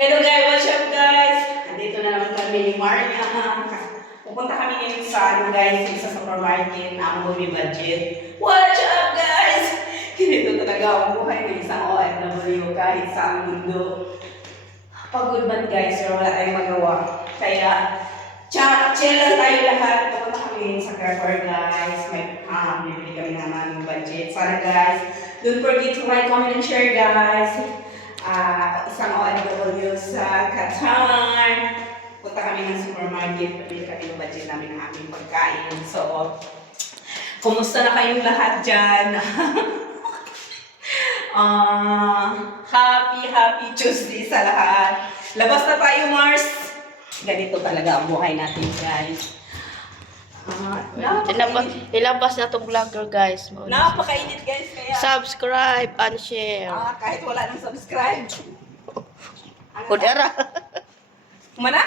Hello guys, what's up guys? Andito na naman kami ni Maria. Pupunta kami ngayon sa guys, sa supermarket na ang movie budget. What's up guys? Ganito talaga ang buhay ng isang OFW kahit sa mundo. Pagod man guys, pero wala tayong magawa. Kaya, chill lang tayo lahat. Pupunta kami sa Carrefour guys. May bibili kami ng aming budget. Sana guys, don't forget to like, comment, and share guys. Isang OFW sa Qatar. Punta kami ng supermarket, pabili kami ng budget namin ng aming pagkain. So, kumusta na kayong lahat dyan? Happy Tuesday sa lahat. Labas na tayo, Mars. Ganito talaga ang buhay natin, guys. Ilabas na itong vlogger, guys. Napakainit, guys. Kaya, Subscribe and share. kahit wala nang subscribe. Kudara. Mana?